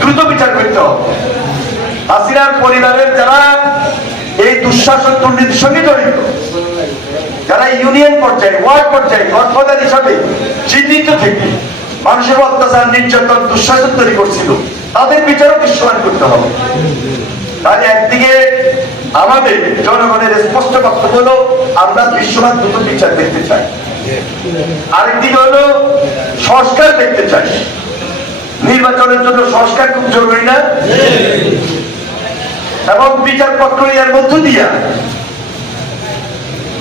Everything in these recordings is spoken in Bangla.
দ্রুত বিচার করতে হবে। হাসিনার পরিবারের যারা এই দুঃশাসন দুর্নীতির সঙ্গে জড়িত, যারা ইউনিয়ন পর্যায়ে ওয়ার্ড পর্যায়ে গঠফাদার হিসাবে চিহ্নিত থেকে মানুষের অত্যাচার, নির্যাতন, দুঃশাসন তৈরি করছিল, তাদের বিচারও দৃশ্যমান করতে হবে। তাহলে একদিকে আমাদের জনগণের স্পষ্ট বক্তব্য হলো, আমরা বিশ্বনাথ দ্রুত বিচার দেখতে চাই। আরেকদিকে হলো, সংস্কার দেখতে চাই। নির্বাচনের জন্য সংস্কার খুব জরুরি না? এবং বিচার প্রক্রিয়ার মধ্য দিয়া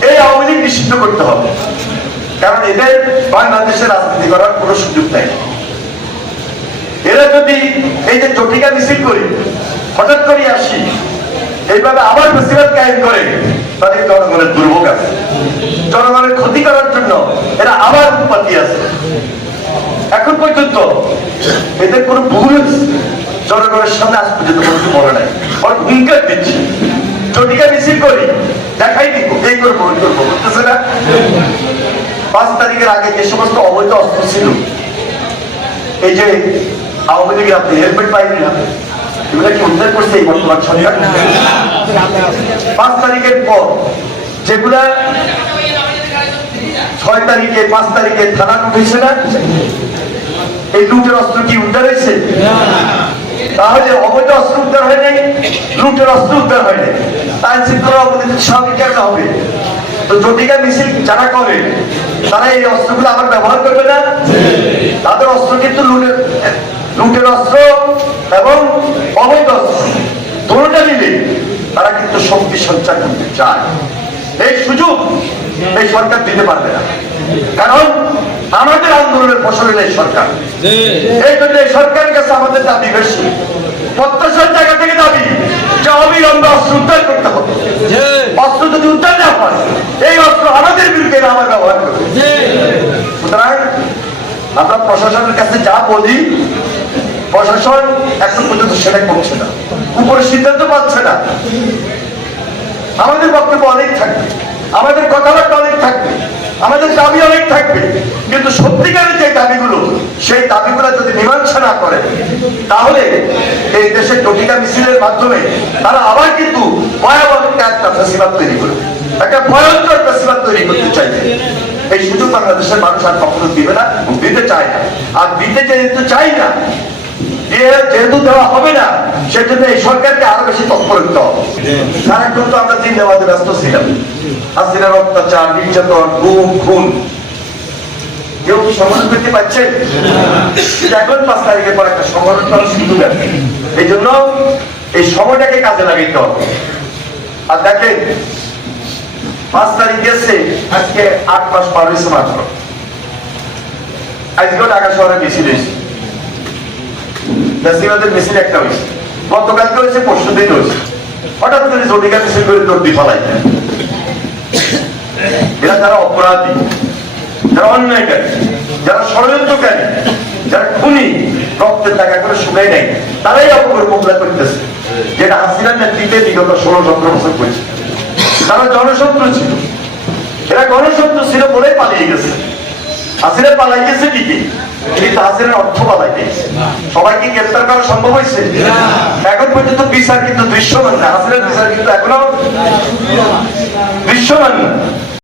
এই আওয়ামী লীগ নিষিদ্ধ করতে হবে। কারণ এদের বাংলাদেশে রাজনীতি করার কোনো সুযোগ নাই। এরা যদি এই যে জটিকা মিছিল করি, হঠাৎ করে আসি, এইভাবে আবার বেশিরভাগ কায়েম করে, তাদের জনগণের দুর্ভোগ আছে। জনগণের ক্ষতি করার জন্য এরা আবার উৎপাতি আছে। এখন পর্যন্ত কোনো ভুল জনগণের সামনে আজ পর্যন্ত কোনো বলে নাই। ওর হুঙ্কার দিচ্ছি। জটিকা মিছিল করি, দেখাই দিব, এই করব, ওই করব, বুঝতেছে না? পাঁচ তারিখের আগে যে সমস্ত অবৈধ অস্ত্র ছিল, এই যে আওয়ামী লীগের আপনি হেলমেট পাইনি না, এগুলো কি উদ্ধার করছে এই বর্তমান সরকার? পাঁচ তারিখের পর যেগুলা ছয় তারিখে, পাঁচ তারিখে থানা উঠেছে না এই লুটের অস্ত্র কি উদ্ধার হয়েছে? তাহলে অবৈধ অস্ত্র উদ্ধার হয় নাই, লুটের অস্ত্র উদ্ধার হয় নাই। তাই শৃঙ্খলা কেন হবে। তো মিছিল যারা করে, তারা এই অস্ত্রগুলো আবার ব্যবহার করবে না? তাদের অস্ত্র কিন্তু লুটের লুটের অস্ত্র এবং অবৈধ অস্ত্র। দুটোটা মিলে তারা কিন্তু শক্তি সঞ্চার করতে চায়। এই সুযোগ এই সরকার দিতে পারবে না। কারণ আমাদের আন্দোলনের ফসল এই সরকার। এই জন্য এই সরকারের কাছে আমাদের দাবি বেশি। প্রত্যাশার জায়গা থেকে দাবি যে অবিলম্বে অস্ত্র উদ্ধার করতে হবে। অস্ত্র যদি উদ্ধার না হয় এই অস্ত্র আমাদের বিরুদ্ধে আমার ব্যবহার করবে। সুতরাং আমরা প্রশাসনের কাছে যা বলি প্রশাসন এখন পর্যন্ত সেটা করছে না। উপরে সিদ্ধান্ত পাচ্ছে না। আমাদের বক্তব্য অনেক থাকবে। আমাদের কথাবার্তা অনেক থাকবে। আমাদের দাবি অনেক থাকবে। কিন্তু সত্যিকারের যে দাবিগুলো, সেই দাবিগুলো যদি মীমাংসা না করে, তাহলে এই দেশের জটিকা মিছিলের মাধ্যমে তারা আবার কিন্তু ভয়াবহ একটা ফেসিবাদ তৈরি করবে। একটা ভয়ঙ্কর ফেসিবাদ তৈরি করতে চাইবে। এই সুযোগ বাংলাদেশের মানুষ আর কখনো দিবে না দিতে চায় না। আর দিতে যেহেতু চাই না যেহেতু দেওয়া হবে না, সেজন্য এই সরকারকে আরও বেশি তৎপর হতে হবে। সারাক্ষণ তো আমরা দেওয়াতে ব্যস্ত ছিলাম। হাসিনার অত্যাচার, নির্যাতন, গুম, খুন কি এখন পাঁচ তারিখের পর একটা করার সুযোগ আছে। এই জন্য এই সময়টাকে কাজে লাগাইতে হবে। আর দেখেন, পাঁচ তারিখ গেছে আজকে আট মাস পার হয়েছে মাত্র। আজকেও ঢাকা শহরে মিছিল হয়েছে। বেশিরভাগের মিছিল একটা হয়েছে। হয়েছে, পরশু দিন হয়েছে। হঠাৎ করে জটিকা মিছিল করে এরা যারা অপরাধী। যারা অন্যায়কারী। যারা ষড়যন্ত্রকারী, যারা খুনি, রক্তের টাকা করে শুকাই নাই, তারাই অপকর মোকাবিলা করতেছে। যেটা হাসিনার নেতৃত্বে বিগত ষোলো, সতেরো বছর করেছে। তারা জনশত্রু ছিল। এরা গণশত্রু ছিল বলে পালিয়ে গেছে। হাসিনা পালাই গেছে ঠিকই, কিন্তু হাসিনার অর্থ পালাই গেছে সবাইকে গ্রেফতার করা সম্ভব হয়েছে? এখন পর্যন্ত বিচার কিন্তু দৃশ্যমান না। হাসিনার বিচার কিন্তু এখনও দৃশ্যমান